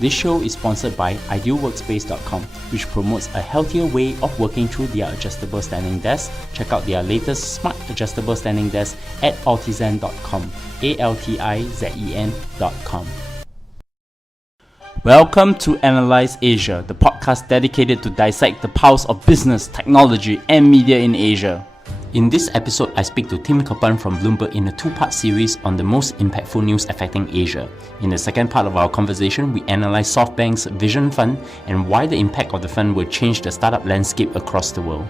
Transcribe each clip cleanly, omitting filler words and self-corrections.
This show is sponsored by idealworkspace.com, which promotes a healthier way of working through their adjustable standing desk. Check out their latest smart adjustable standing desk at altizen.com, ALTIZEN.com. Welcome to Analyze Asia, the podcast dedicated to dissect the pulse of business, technology, and media in Asia. In this episode, I speak to Tim Kappan from Bloomberg in a two-part series on the most impactful news affecting Asia. In the second part of our conversation, we analyze SoftBank's Vision Fund and why the impact of the fund will change the startup landscape across the world.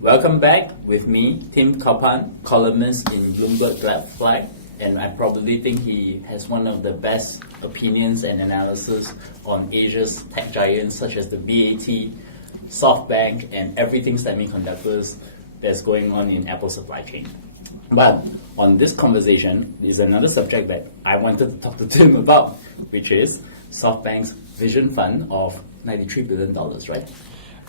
Welcome back with me, Tim Kappan, columnist in Bloomberg Black Flag. And I probably think he has one of the best opinions and analysis on Asia's tech giants such as the BAT, SoftBank, and everything semiconductors that's going on in Apple's supply chain. But on this conversation is another subject that I wanted to talk to Tim about, which is SoftBank's Vision Fund of $93 billion, right?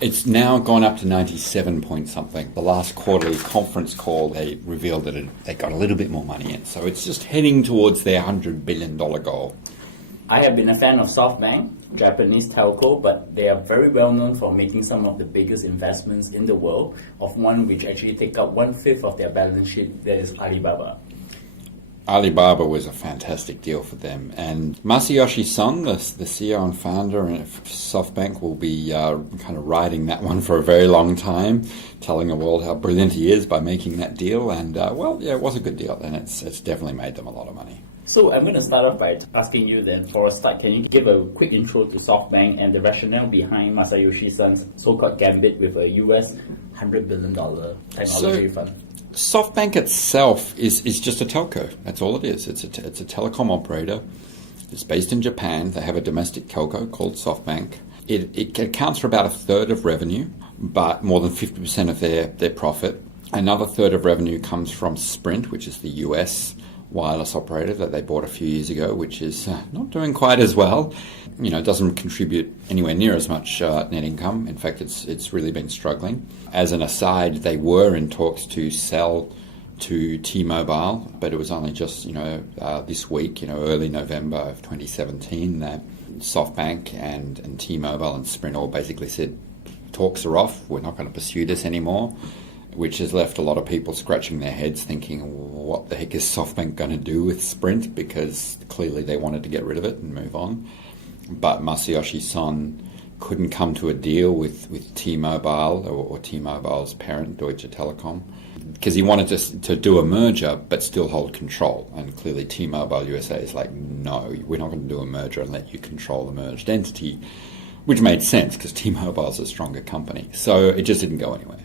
It's now gone up to 97 point something. The last quarterly conference call, they revealed that they got a little bit more money in. So it's just heading towards their $100 billion goal. I have been a fan of SoftBank, Japanese telco, but they are very well known for making some of the biggest investments in the world, of one which actually take up 1/5 of their balance sheet, that is Alibaba. Alibaba was a fantastic deal for them. And Masayoshi Son, the CEO and founder of SoftBank, will be kind of riding that one for a very long time, telling the world how brilliant he is by making that deal. And, it was a good deal, and it's definitely made them a lot of money. So I'm going to start off by asking you then, for a start, can you give a quick intro to SoftBank and the rationale behind Masayoshi Son's so-called gambit with a US $100 billion technology fund? SoftBank itself is just a telco. That's all it is. It's a telecom operator. It's based in Japan. They have a domestic telco called SoftBank. It accounts for about a third of revenue, but more than 50% of their profit. Another third of revenue comes from Sprint, which is the US wireless operator that they bought a few years ago, which is not doing quite as well. It doesn't contribute anywhere near as much net income. In fact, it's really been struggling. As an aside, they were in talks to sell to T-Mobile, but it was only just this week, early November of 2017, that SoftBank and T-Mobile and Sprint all basically said talks are off. We're not going to pursue this anymore, which has left a lot of people scratching their heads thinking, what the heck is SoftBank going to do with Sprint? Because clearly they wanted to get rid of it and move on. But Masayoshi Son couldn't come to a deal with T-Mobile or T-Mobile's parent, Deutsche Telekom, because he wanted to do a merger but still hold control. And clearly T-Mobile USA is like, no, we're not going to do a merger and let you control the merged entity, which made sense because T-Mobile's a stronger company. So it just didn't go anywhere.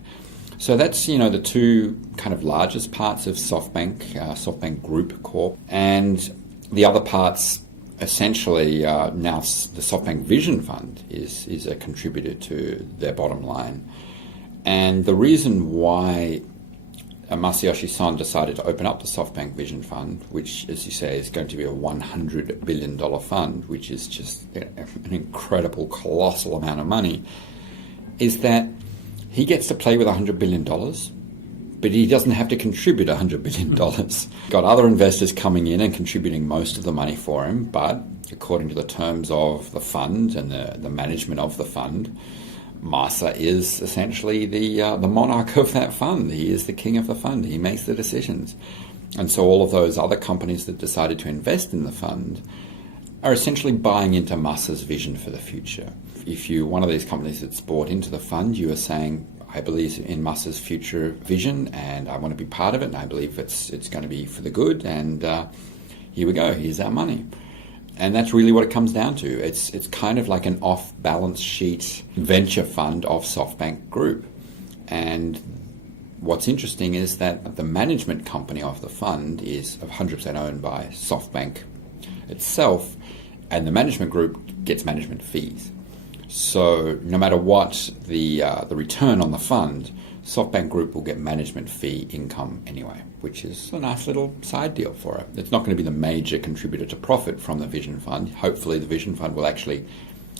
So that's, the two kind of largest parts of SoftBank, SoftBank Group Corp. And the other parts, essentially, now the SoftBank Vision Fund is a contributor to their bottom line. And the reason why Masayoshi Son decided to open up the SoftBank Vision Fund, which, as you say, is going to be a $100 billion fund, which is just an incredible, colossal amount of money, is that he gets to play with $100 billion, but he doesn't have to contribute $100 billion. Got other investors coming in and contributing most of the money for him, but according to the terms of the fund and the management of the fund, Masa is essentially the monarch of that fund. He is the king of the fund. He makes the decisions. And so all of those other companies that decided to invest in the fund are essentially buying into Masa's vision for the future. If you're one of these companies that's bought into the fund, you are saying, I believe in Masa's future vision and I want to be part of it and I believe it's going to be for the good and here we go, here's our money. And that's really what it comes down to. It's kind of like an off-balance sheet venture fund of SoftBank Group. And what's interesting is that the management company of the fund is 100% owned by SoftBank itself, and the management group gets management fees. So no matter what the return on the fund, SoftBank Group will get management fee income anyway, which is a nice little side deal for it. It's not going to be the major contributor to profit from the Vision Fund. Hopefully the Vision Fund will actually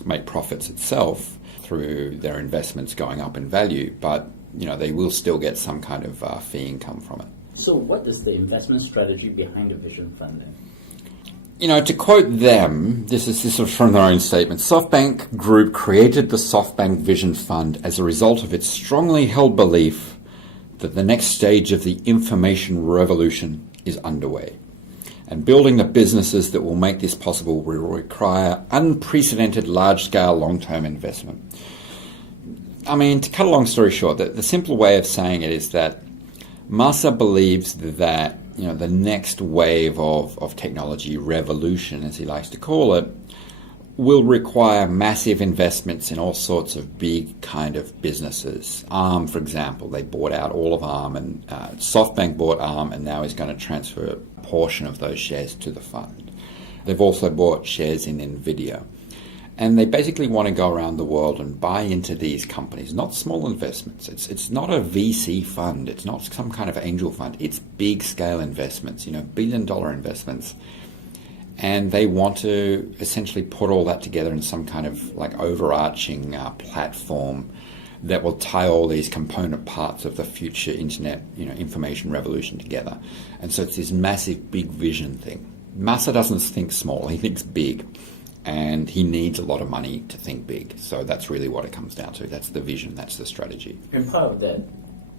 make profits itself through their investments going up in value, but they will still get some kind of fee income from it. So what is the investment strategy behind the Vision Fund then? To quote them, this is from their own statement, SoftBank Group created the SoftBank Vision Fund as a result of its strongly held belief that the next stage of the information revolution is underway. And building the businesses that will make this possible will require unprecedented large-scale long-term investment. I mean, to cut a long story short, the simple way of saying it is that Masa believes that the next wave of technology revolution, as he likes to call it, will require massive investments in all sorts of big kind of businesses. Arm, for example, they bought out all of Arm, and SoftBank bought Arm, and now is going to transfer a portion of those shares to the fund. They've also bought shares in NVIDIA. And they basically want to go around the world and buy into these companies, not small investments. It's not a VC fund. It's not some kind of angel fund. It's big scale investments, billion-dollar investments. And they want to essentially put all that together in some kind of overarching platform that will tie all these component parts of the future internet, information revolution together. And so it's this massive big vision thing. Masa doesn't think small, he thinks big. And he needs a lot of money to think big. So that's really what it comes down to. That's the vision, that's the strategy. And part of that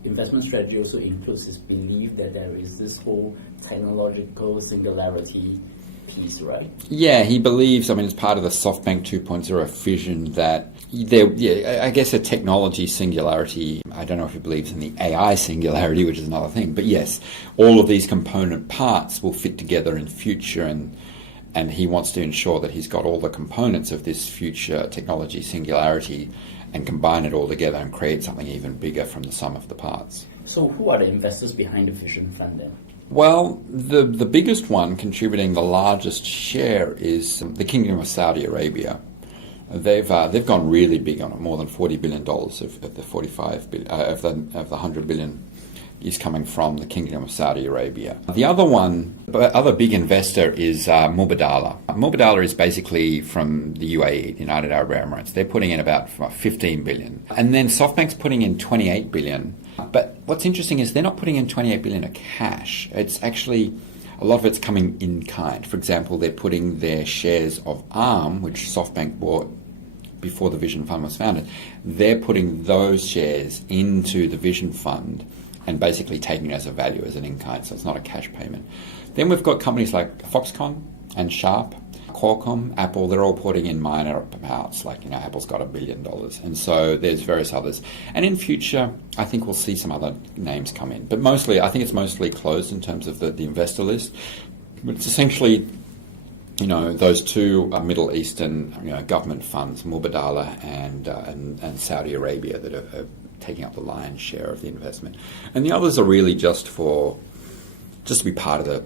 investment strategy also includes his belief that there is this whole technological singularity piece, right? Yeah, he believes, it's part of the SoftBank 2.0 vision that I guess a technology singularity. I don't know if he believes in the AI singularity, which is another thing. But yes, all of these component parts will fit together in future, and he wants to ensure that he's got all the components of this future technology singularity and combine it all together and create something even bigger from the sum of the parts. So who are the investors behind the Vision Fund then? Well, the biggest one contributing the largest share is the Kingdom of Saudi Arabia. They've gone really big on it. More than $40 billion of the 45 billion, of the 100 billion is coming from the Kingdom of Saudi Arabia. The other big investor is Mubadala. Mubadala is basically from the UAE, the United Arab Emirates. They're putting in about 15 billion. And then SoftBank's putting in 28 billion. But what's interesting is they're not putting in 28 billion of cash. It's actually, a lot of it's coming in kind. For example, they're putting their shares of Arm, which SoftBank bought before the Vision Fund was founded, they're putting those shares into the Vision Fund and basically taking it as a value, as an in-kind, so it's not a cash payment. Then we've got companies like Foxconn and Sharp, Qualcomm, Apple, they're all putting in minor amounts, Apple's got $1 billion, and so there's various others. And in future, I think we'll see some other names come in. But I think it's mostly closed in terms of the investor list. But it's essentially, those two Middle Eastern government funds, Mubadala and Saudi Arabia, that are taking up the lion's share of the investment. And the others are really just to be part of the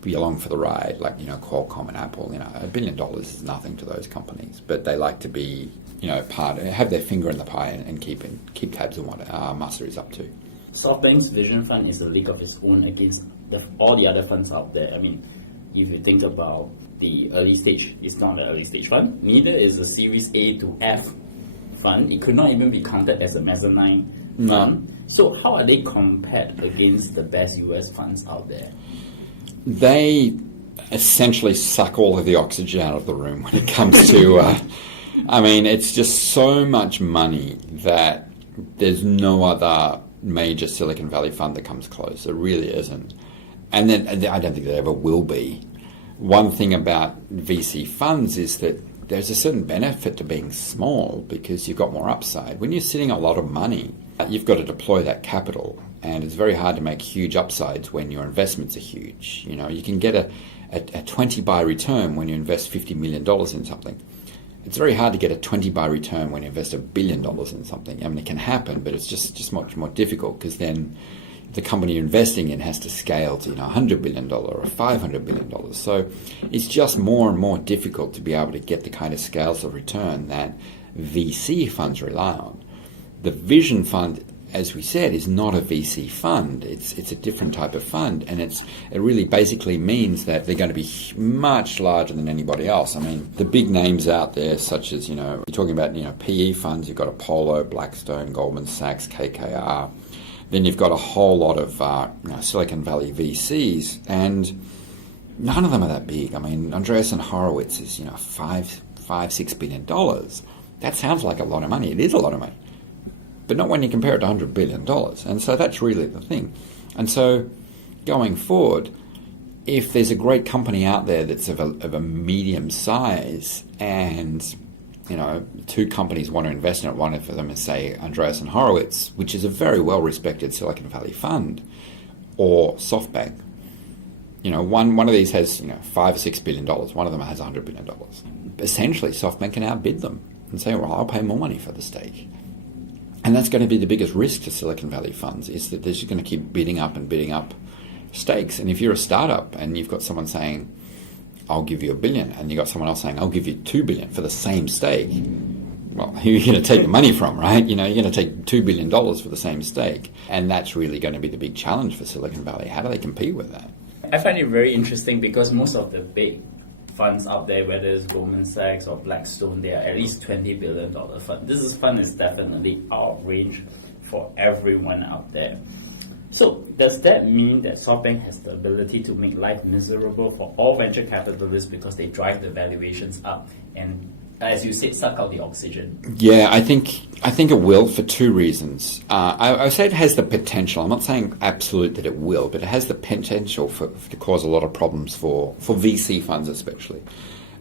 be along for the ride, Qualcomm and Apple. $1 billion is nothing to those companies, but they like to be, have their finger in the pie and keep tabs on what Masa is up to. SoftBank's Vision Fund is a league of its own against all the other funds out there. If you think about the early stage, it's not an early stage fund. Neither is the Series A to F fund. It could not even be counted as a mezzanine fund. So how are they compared against the best US funds out there? They essentially suck all of the oxygen out of the room when it comes to it's just so much money that there's no other major Silicon Valley fund that comes close. There really isn't. And then I don't think there ever will be. One thing about VC funds is that there's a certain benefit to being small because you've got more upside. When you're sitting a lot of money, you've got to deploy that capital, and it's very hard to make huge upsides when your investments are huge. You can get a 20 buy return when you invest $50 million in something. It's very hard to get a 20 buy return when you invest $1 billion in something. It can happen, but it's just much more difficult because then the company you're investing in has to scale to $100 billion or $500 billion. So it's just more and more difficult to be able to get the kind of scales of return that VC funds rely on. The Vision Fund, as we said, is not a VC fund. It's a different type of fund, and it really basically means that they're going to be much larger than anybody else. The big names out there, such as you're talking about PE funds. You've got Apollo, Blackstone, Goldman Sachs, KKR. Then you've got a whole lot of Silicon Valley VCs, and none of them are that big. I mean, Andreessen Horowitz is, $6 billion. That sounds like a lot of money. It is a lot of money. But not when you compare it to $100 billion. And so that's really the thing. And so going forward, if there's a great company out there that's of a medium size and, two companies want to invest in it, one of them is, say, Andreessen Horowitz, which is a very well-respected Silicon Valley fund, or SoftBank. One of these has, $5 or $6 billion. One of them has $100 billion. Essentially, SoftBank can outbid them and say, well, I'll pay more money for the stake. And that's going to be the biggest risk to Silicon Valley funds, is that they're just going to keep bidding up stakes. And if you're a startup and you've got someone saying, I'll give you $1 billion, and you've got someone else saying, I'll give you $2 billion for the same stake, well, who are you going to take the money from, right? You're going to take $2 billion for the same stake. And that's really going to be the big challenge for Silicon Valley. How do they compete with that? I find it very interesting because most of the big funds out there, whether it's Goldman Sachs or Blackstone, they are at least $20 billion fund. This fund is definitely out of range for everyone out there. So does that mean that SoftBank has the ability to make life miserable for all venture capitalists because they drive the valuations up and, as you said, suck out the oxygen? Yeah, I think it will for two reasons. I say it has the potential. I'm not saying absolute that it will, but it has the potential to cause a lot of problems for VC funds especially.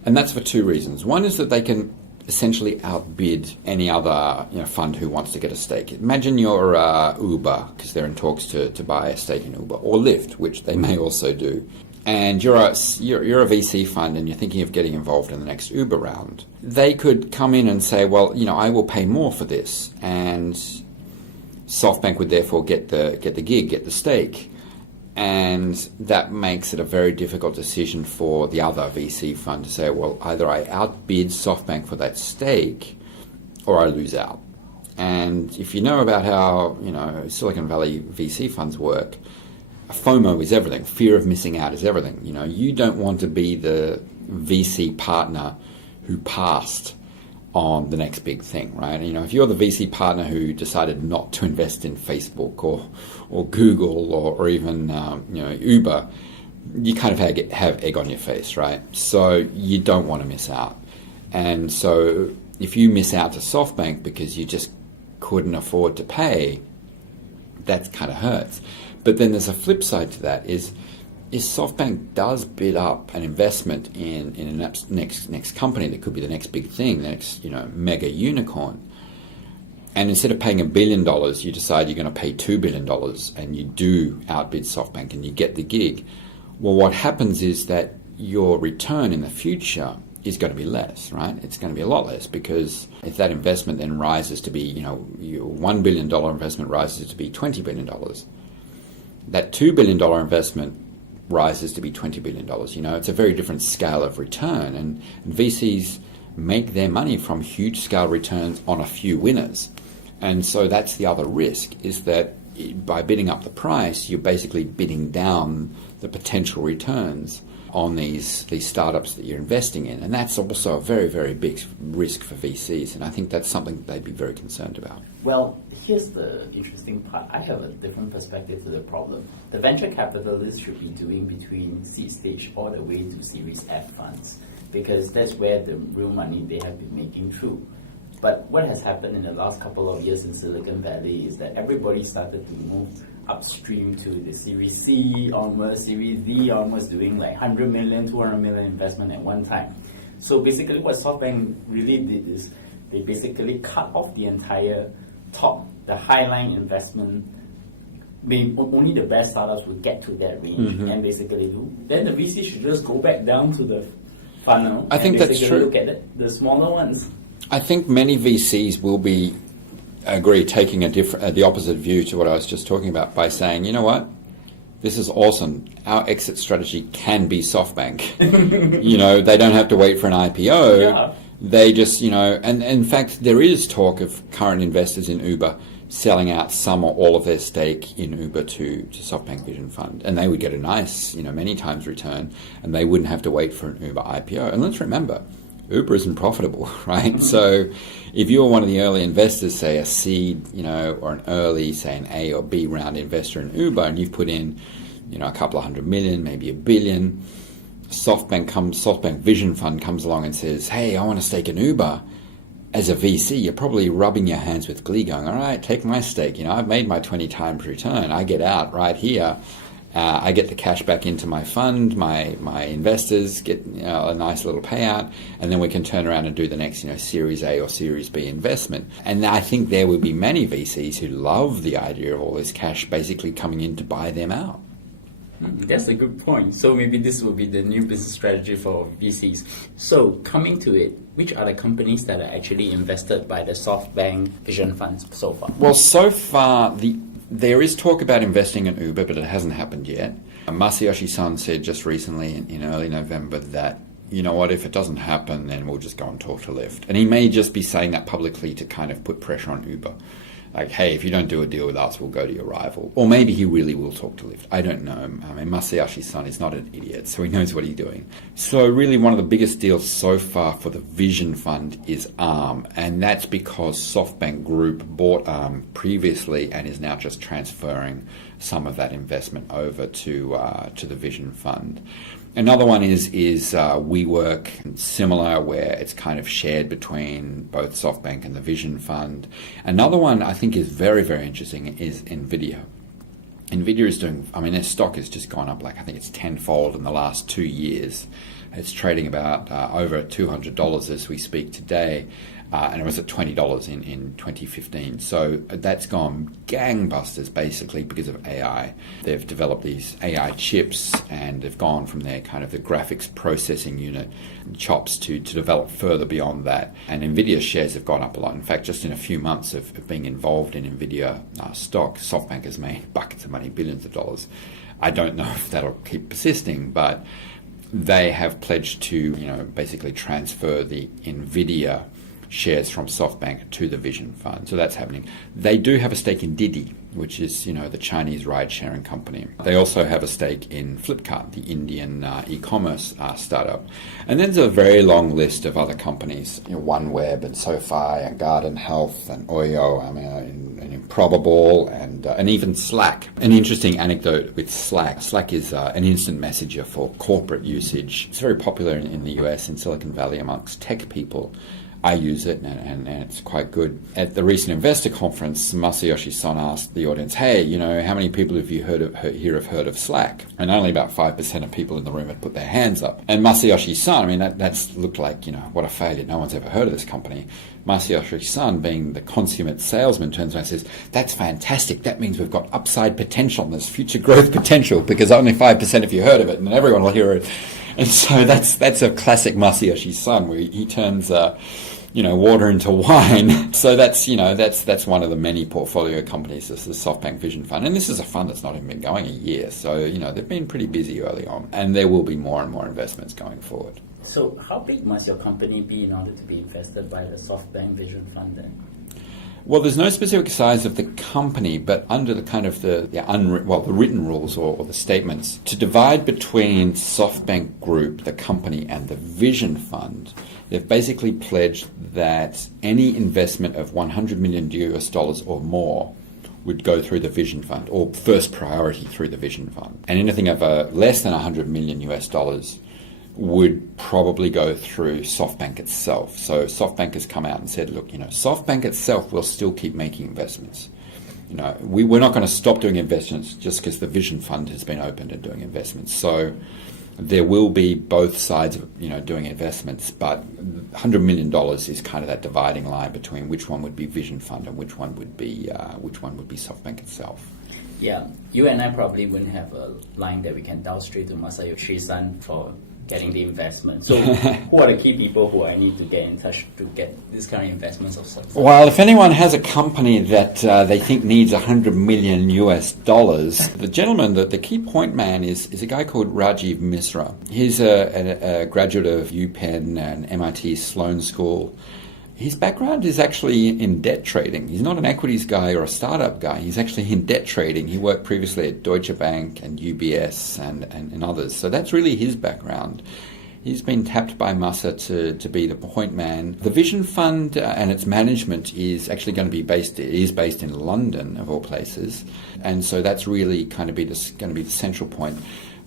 And that's for two reasons. One is that they can essentially outbid any other fund who wants to get a stake. Imagine you're Uber, because they're in talks to buy a stake in Uber, or Lyft, which they may also do. And you're a VC fund and you're thinking of getting involved in the next Uber round. They could come in and say, well, I will pay more for this, and SoftBank would therefore get the gig, get the stake. And that makes it a very difficult decision for the other VC fund to say, well, either I outbid SoftBank for that stake or I lose out. And if you know about how, Silicon Valley VC funds work, FOMO is everything. Fear of missing out is everything. You don't want to be the VC partner who passed on the next big thing, right? If you're the VC partner who decided not to invest in Facebook or Google or even Uber, you kind of have egg on your face, right? So you don't want to miss out. And so if you miss out to SoftBank because you just couldn't afford to pay, that kind of hurts. But then there's a flip side to that is SoftBank does bid up an investment in a next company that could be the next big thing, the next mega unicorn. And instead of paying $1 billion, you decide you're going to pay $2 billion, and you do outbid SoftBank and you get the gig. Well, what happens is that your return in the future is going to be less, right? It's going to be a lot less, because if that investment then rises to be, your $1 billion investment rises to be $20 billion, that $2 billion investment rises to be $20 billion. It's a very different scale of return, and VCs make their money from huge scale returns on a few winners. And so that's the other risk, is that by bidding up the price, you're basically bidding down the potential returns on these startups that you're investing in. And that's also a very, very big risk for VCs. And I think that's something that they'd be very concerned about. Well, here's the interesting part. I have a different perspective to the problem. The venture capitalists should be doing between seed stage all the way to Series F funds, because that's where the real money they have been making through. But what has happened in the last couple of years in Silicon Valley is that everybody started to move upstream to the Series C onwards, Series D onwards, doing like 100 million, 200 million investment at one time. So basically what SoftBank really did is they basically cut off the entire top, the highline investment. Only the best startups will get to that range and basically do. Then the VC should just go back down to the funnel. I think that's true. Look at the smaller ones. I think many VCs will agree taking the opposite view to what I was just talking about, by saying, you know what, this is awesome. Our exit strategy can be SoftBank. They don't have to wait for an IPO. Yeah. They just, and in fact, there is talk of current investors in Uber selling out some or all of their stake in Uber to SoftBank Vision Fund, and they would get a nice, many times return, and they wouldn't have to wait for an Uber IPO. And let's remember, Uber isn't profitable, right? Mm-hmm. So if you're one of the early investors, say a seed, or an early, say an A or B round investor in Uber, and you've put in, a couple of $100 million, maybe $1 billion, SoftBank Vision Fund comes along and says, hey, I want to stake in Uber, as a VC, you're probably rubbing your hands with glee going, all right, take my stake. I've made my 20 times return. I get out right here. I get the cash back into my fund. My investors get a nice little payout. And then we can turn around and do the next Series A or Series B investment. And I think there will be many VCs who love the idea of all this cash basically coming in to buy them out. That's a good point. So maybe this will be the new business strategy for VCs. So coming to it, which are the companies that are actually invested by the SoftBank Vision Funds so far? Well, so far, there is talk about investing in Uber, but it hasn't happened yet. Masayoshi Son said just recently in early November that, you know what, if it doesn't happen, then we'll just go and talk to Lyft. And he may just be saying that publicly to kind of put pressure on Uber. Like, hey, if you don't do a deal with us, we'll go to your rival. Or maybe he really will talk to Lyft. I don't know. I mean, Masayoshi Son is not an idiot, so he knows what he's doing. So really one of the biggest deals so far for the Vision Fund is Arm. And that's because SoftBank Group bought Arm previously and is now just transferring some of that investment over to the Vision Fund. Another one is WeWork, similar, where it's kind of shared between both SoftBank and the Vision Fund. Another one I think is very, very interesting is NVIDIA. NVIDIA is doing, their stock has just gone up, I think it's tenfold in the last 2 years. It's trading about over $200 as we speak today. And it was at $20 in 2015. So that's gone gangbusters basically because of AI. They've developed these AI chips and they've gone from their kind of the graphics processing unit chops to develop further beyond that. And NVIDIA shares have gone up a lot. In fact, just in a few months of being involved in NVIDIA stock, SoftBank has made buckets of money, billions of dollars. I don't know if that'll keep persisting, but they have pledged to basically transfer the NVIDIA shares from SoftBank to the Vision Fund. So that's happening. They do have a stake in Didi, which is, the Chinese ride-sharing company. They also have a stake in Flipkart, the Indian e-commerce startup. And then there's a very long list of other companies, OneWeb and SoFi and Guardant Health and Oyo, and Improbable and even Slack. An interesting anecdote with Slack. Slack is an instant messenger for corporate usage. It's very popular in the US, in Silicon Valley, amongst tech people. I use it, and it's quite good. At the recent investor conference, Masayoshi Son asked the audience, hey, how many people have you heard of Slack? And only about 5% of people in the room had put their hands up. And Masayoshi Son, that's looked like, what a failure. No one's ever heard of this company. Masayoshi Son, being the consummate salesman, turns around and says, that's fantastic. That means we've got upside potential and there's future growth potential because only 5% of you heard of it and everyone will hear it. And so that's a classic Masayoshi Son where he turns water into wine. So that's one of the many portfolio companies. This is the SoftBank Vision Fund. And this is a fund that's not even been going a year. So, they've been pretty busy early on. And there will be more and more investments going forward. So how big must your company be in order to be invested by the SoftBank Vision Fund then? Well, there's no specific size of the company, but under the kind of the written rules or the statements, to divide between SoftBank Group, the company, and the Vision Fund, they've basically pledged that any investment of $100 million or more would go through the Vision Fund, or first priority through the Vision Fund. And anything of less than $100 million would probably go through SoftBank itself. So SoftBank has come out and said, look, SoftBank itself will still keep making investments. We're not going to stop doing investments just because the Vision Fund has been opened and doing investments. So there will be both sides of doing investments, but $100 million is kind of that dividing line between which one would be Vision Fund and which one would be SoftBank itself. Yeah, you and I probably wouldn't have a line that we can dial straight to Masayoshi Son for getting the investment. So who are the key people who I need to get in touch to get this kind of investments of success? Well, if anyone has a company that they think needs $100 million, the gentleman, the key point man is a guy called Rajiv Misra. He's a graduate of UPenn and MIT Sloan School. His background is actually in debt trading. He's not an equities guy or a startup guy. He's actually in debt trading. He worked previously at Deutsche Bank and UBS and others. So that's really his background. He's been tapped by Masa to be the point man. The Vision Fund and its management is actually going to be based in London, of all places. And so that's really kind of going to be the central point.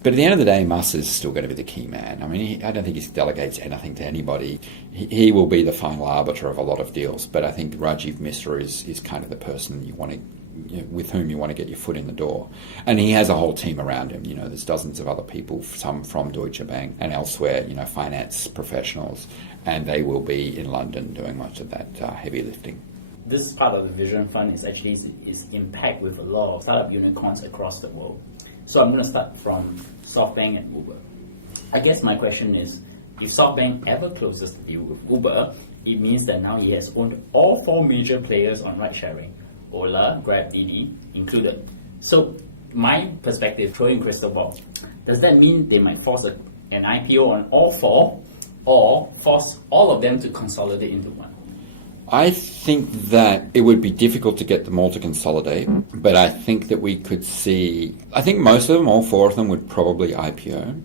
But at the end of the day, Musk is still going to be the key man. I mean, I don't think he delegates anything to anybody. He will be the final arbiter of a lot of deals. But I think Rajiv Misra is kind of the person with whom you want to get your foot in the door. And he has a whole team around him. There's dozens of other people, some from Deutsche Bank and elsewhere, finance professionals. And they will be in London doing much of that heavy lifting. This part of the Vision Fund is impact with a lot of startup unicorns across the world. So I'm going to start from SoftBank and Uber. I guess my question is, if SoftBank ever closes the deal with Uber, it means that now he has owned all 4 major players on ride sharing, Ola, Grab, Didi included. So my perspective, throwing crystal ball, does that mean they might force an IPO on all 4 or force all of them to consolidate into one? I think that it would be difficult to get them all to consolidate, but I think that we could see, I think most of them, all 4 of them, would probably IPO.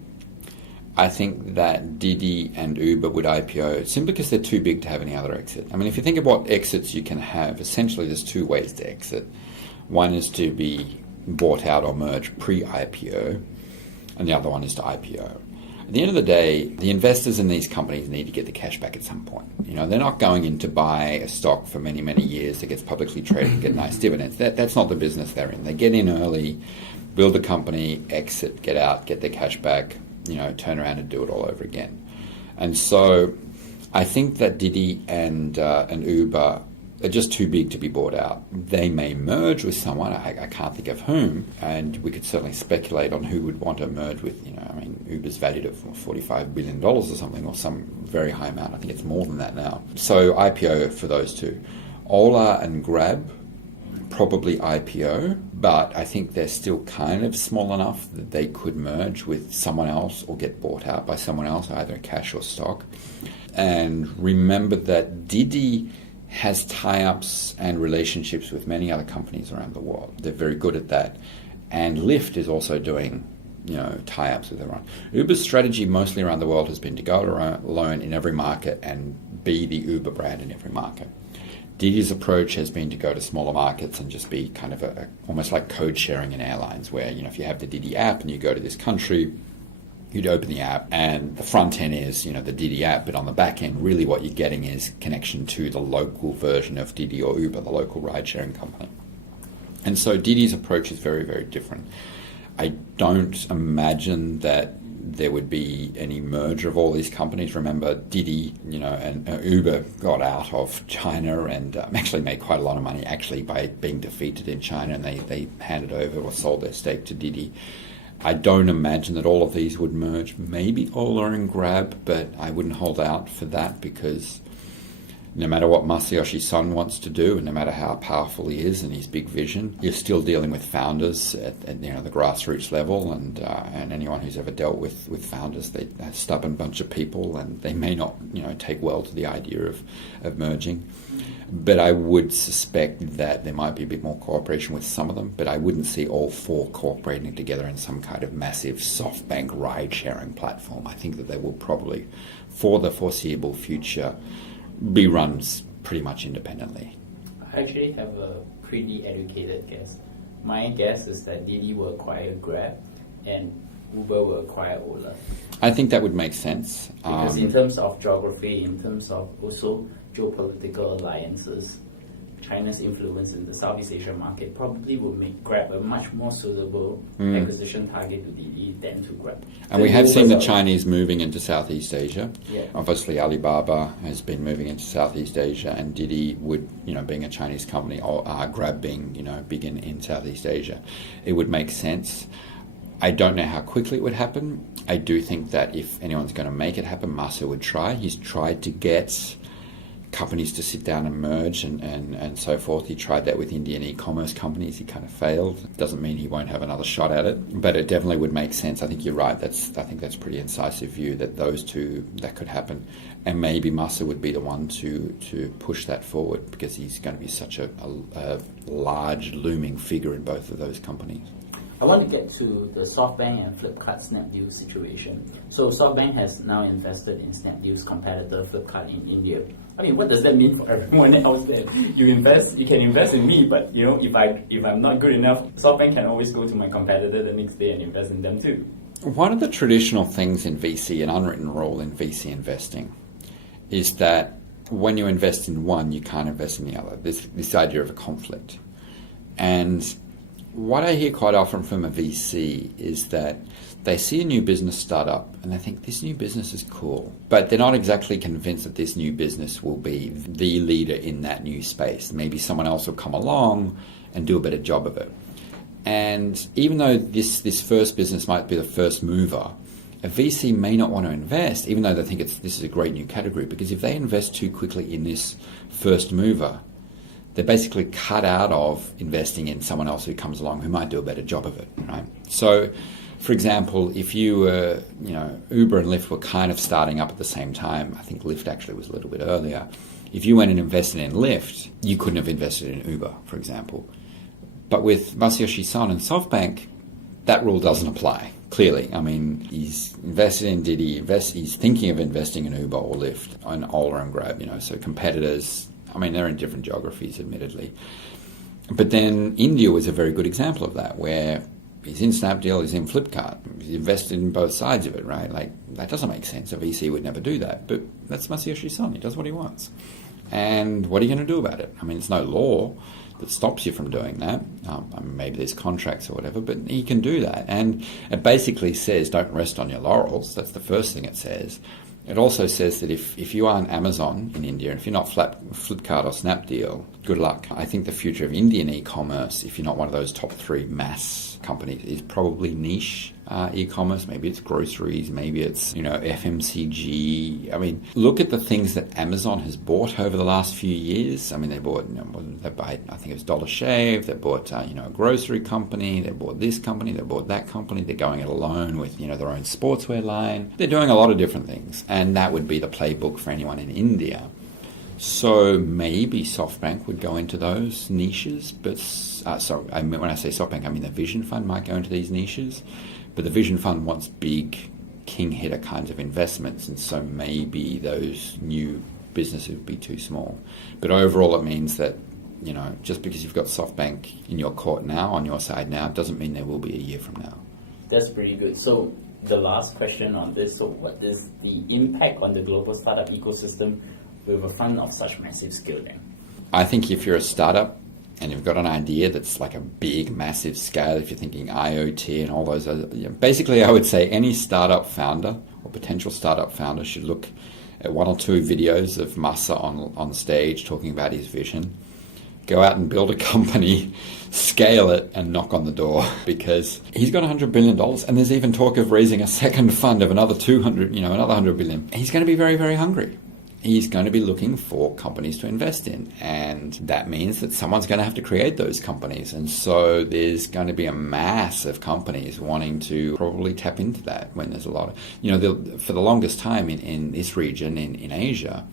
I think that Didi and Uber would IPO simply because they're too big to have any other exit. I mean, if you think of what exits you can have, essentially there's 2 ways to exit. One is to be bought out or merged pre-IPO, and the other one is to IPO. At the end of the day, the investors in these companies need to get the cash back at some point. They're not going in to buy a stock for many, many years that gets publicly traded and get nice dividends. That's not the business they're in. They get in early, build a company, exit, get out, get their cash back, turn around and do it all over again. And so I think that Didi and Uber are just too big to be bought out. They may merge with someone, I can't think of whom, and we could certainly speculate on who would want to merge with, Uber's valued at $45 billion or something, or some very high amount. I think it's more than that now. So IPO for those 2. Ola and Grab, probably IPO, but I think they're still kind of small enough that they could merge with someone else or get bought out by someone else, either cash or stock. And remember that Didi has tie-ups and relationships with many other companies around the world. They're very good at that. And Lyft is also doing, tie-ups with everyone. Uber's strategy mostly around the world has been to go it alone in every market and be the Uber brand in every market. Didi's approach has been to go to smaller markets and just be kind of almost like code sharing in airlines, where, if you have the Didi app and you go to this country, you'd open the app and the front end is, the Didi app, but on the back end, really what you're getting is connection to the local version of Didi or Uber, the local ride-sharing company. And so Didi's approach is very, very different. I don't imagine that there would be any merger of all these companies. Remember, Didi, and Uber got out of China and actually made quite a lot of money actually by being defeated in China, and they handed over or sold their stake to Didi. I don't imagine that all of these would merge. Maybe Ola and Grab, but I wouldn't hold out for that, because no matter what Masayoshi Son wants to do, and no matter how powerful he is and his big vision, you're still dealing with founders at the grassroots level, and anyone who's ever dealt with founders, they're a stubborn bunch of people, and they may not take well to the idea of merging. But I would suspect that there might be a bit more cooperation with some of them, but I wouldn't see all 4 cooperating together in some kind of massive SoftBank ride-sharing platform. I think that they will probably, for the foreseeable future, be run pretty much independently. I actually have a pretty educated guess. My guess is that Didi will acquire Grab and Uber will acquire Ola. I think that would make sense. Because in terms of geography, in terms of also geopolitical alliances, China's influence in the Southeast Asia market probably will make Grab a much more suitable acquisition target to Didi than to Grab. And we have seen the Chinese moving into Southeast Asia. Yeah. Obviously, Alibaba has been moving into Southeast Asia, and Didi would, being a Chinese company, or Grab being, big in Southeast Asia, it would make sense. I don't know how quickly it would happen. I do think that if anyone's going to make it happen, Masa would try. He's tried to get companies to sit down and merge and so forth. He tried that with Indian e-commerce companies. He kind of failed. Doesn't mean he won't have another shot at it, but it definitely would make sense. I think you're right. I think that's a pretty incisive view that those 2, that could happen. And maybe Masa would be the one to push that forward, because he's going to be such a large looming figure in both of those companies. I want to get to the SoftBank and Flipkart Snapdeal situation. So SoftBank has now invested in Snapdeal's competitor Flipkart in India. I mean, what does that mean for everyone else then? You can invest in me, but if I'm not good enough, SoftBank can always go to my competitor the next day and invest in them too. One of the traditional things in VC, an unwritten rule in VC investing, is that when you invest in one, you can't invest in the other. This idea of a conflict. And what I hear quite often from a VC is that they see a new business start up and they think this new business is cool, but they're not exactly convinced that this new business will be the leader in that new space. Maybe someone else will come along and do a better job of it. And even though this first business might be the first mover, a VC may not want to invest, even though they think this is a great new category, because if they invest too quickly in this first mover, they're basically cut out of investing in someone else who comes along who might do a better job of it, right? So, for example, if you were, Uber and Lyft were kind of starting up at the same time, I think Lyft actually was a little bit earlier. If you went and invested in Lyft, you couldn't have invested in Uber, for example. But with Masayoshi Son and SoftBank, that rule doesn't apply, clearly. I mean, he's invested in Didi, he's thinking of investing in Uber or Lyft, and Ola and Grab, so competitors, they're in different geographies, admittedly. But then India was a very good example of that, where he's in Snapdeal, he's in Flipkart, he's invested in both sides of it, right? Like, that doesn't make sense. A VC would never do that. But that's Masayoshi Son. He does what he wants. And what are you going to do about it? There's no law that stops you from doing that. Maybe there's contracts or whatever, but he can do that. And it basically says, don't rest on your laurels. That's the first thing it says. It also says that if you aren't Amazon in India, and if you're not Flipkart or Snapdeal, good luck. I think the future of Indian e-commerce, if you're not one of those top three mass companies, is probably niche e-commerce. Maybe it's groceries, maybe it's FMCG. Look at the things that Amazon has bought over the last few years. They bought, I think it was Dollar Shave. They bought a grocery company. They bought this company. They bought that company. They're going it alone with their own sportswear line. They're doing a lot of different things, and that would be the playbook for anyone in India. So maybe SoftBank would go into those niches, but when I say SoftBank, the Vision Fund might go into these niches, but the Vision Fund wants big king hitter kinds of investments, and so maybe those new businesses would be too small. But overall, it means that just because you've got SoftBank in your court now, on your side now, doesn't mean there will be a year from now. That's pretty good. So the last question on this: so what is the impact on the global startup ecosystem with a fund of such massive scale then? I think if you're a startup and you've got an idea that's like a big, massive scale, if you're thinking IoT and all those other, basically I would say any startup founder or potential startup founder should look at one or two videos of Masa on stage talking about his vision. Go out and build a company, scale it, and knock on the door, because he's got $100 billion, and there's even talk of raising a second fund of another 200, another $100 billion. He's going to be very, very hungry. He's going to be looking for companies to invest in, and that means that someone's going to have to create those companies. And so there's going to be a mass of companies wanting to probably tap into that when there's a lot of, for the longest time in this region, in Asia,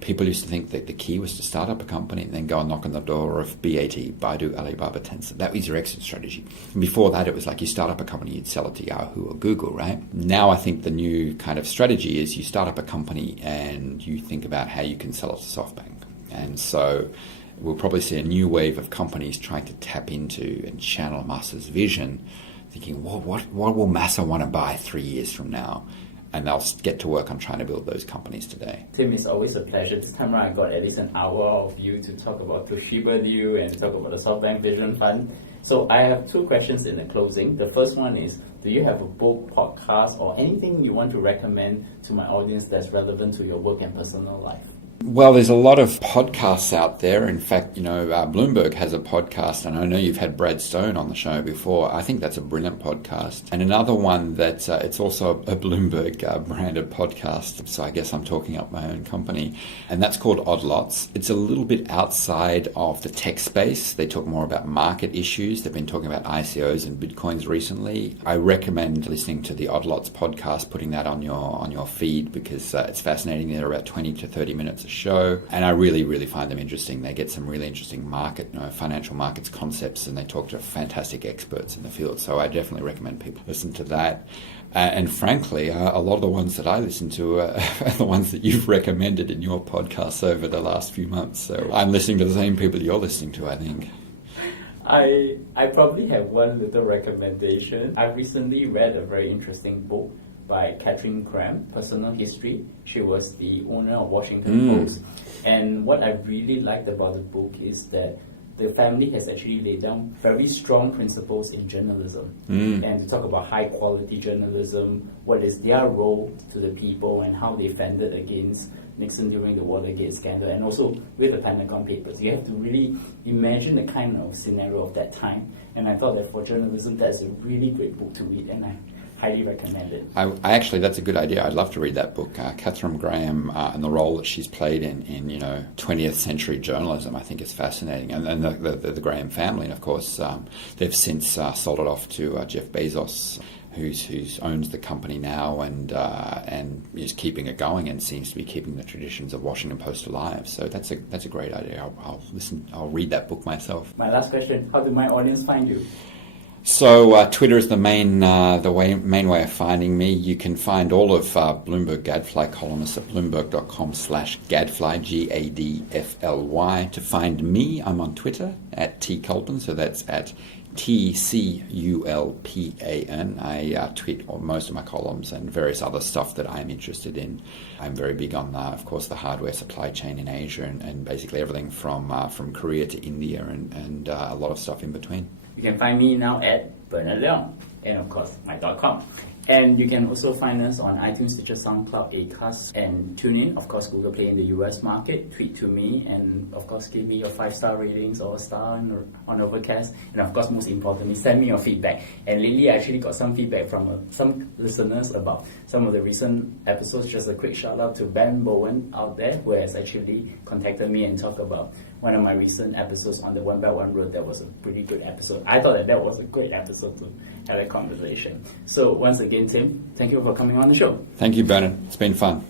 people used to think that the key was to start up a company and then go and knock on the door of BAT, Baidu, Alibaba, Tencent. That was your exit strategy. And before that, it was like you start up a company, you'd sell it to Yahoo or Google, right? Now I think the new kind of strategy is you start up a company and you think about how you can sell it to SoftBank. And so we'll probably see a new wave of companies trying to tap into and channel Masa's vision, thinking, well, what will Masa want to buy 3 years from now? And they'll get to work on trying to build those companies today. Tim, it's always a pleasure. This time around, I got at least an hour of you to talk about Toshiba Deal and talk about the SoftBank Vision Fund. So I have two questions in the closing. The first one is, do you have a book, podcast, or anything you want to recommend to my audience that's relevant to your work and personal life? Well, there's a lot of podcasts out there. In fact, Bloomberg has a podcast, and I know you've had Brad Stone on the show before. I think that's a brilliant podcast. And another one that it's also a Bloomberg branded podcast, so I guess I'm talking up my own company, and that's called Odd Lots. It's a little bit outside of the tech space. They talk more about market issues. They've been talking about ICOs and Bitcoins recently. I recommend listening to the Odd Lots podcast, putting that on your feed, because it's fascinating. They're about 20 to 30 minutes show, and I really, really find them interesting. They get some really interesting financial markets concepts, and they talk to fantastic experts in the field. So I definitely recommend people listen to that. And frankly, a lot of the ones that I listen to are the ones that you've recommended in your podcasts over the last few months. So I'm listening to the same people you're listening to, I think. I probably have one little recommendation. I recently read a very interesting book by Catherine Graham, Personal History. She was the owner of Washington Post. And what I really liked about the book is that the family has actually laid down very strong principles in journalism. And to talk about high quality journalism, what is their role to the people and how they fended against Nixon during the Watergate scandal, and also with the Pentagon Papers. You have to really imagine the kind of scenario of that time. And I thought that for journalism, that's a really great book to read, and I highly recommend it. I actually, that's a good idea. I'd love to read that book. Catherine Graham and the role that she's played in 20th century journalism, I think is fascinating. And the Graham family, and of course, they've since sold it off to Jeff Bezos, who owns the company now and is keeping it going and seems to be keeping the traditions of Washington Post alive. So that's a great idea. I'll read that book myself. My last question: how do my audience find you? So Twitter is the main way of finding me. You can find all of Bloomberg Gadfly columnists at bloomberg.com/gadfly, Gadfly. To find me, I'm on Twitter at tculpan, so that's at TCULPAN. I tweet most of my columns and various other stuff that I'm interested in. I'm very big on, of course, the hardware supply chain in Asia and basically everything from Korea to India and a lot of stuff in between. You can find me now at Bernard Leong, and of course, my.com. And you can also find us on iTunes, Stitcher, SoundCloud, Acast, and TuneIn. Of course, Google Play in the US market. Tweet to me, and of course, give me your 5-star ratings or a star on Overcast. And of course, most importantly, send me your feedback. And lately, I actually got some feedback from some listeners about some of the recent episodes. Just a quick shout out to Ben Bowen out there, who has actually contacted me and talked about one of my recent episodes on the One Belt One Road. That was a pretty good episode. I thought that was a great episode to have a conversation. So once again, Tim, thank you for coming on the show. Thank you, Bernard. It's been fun.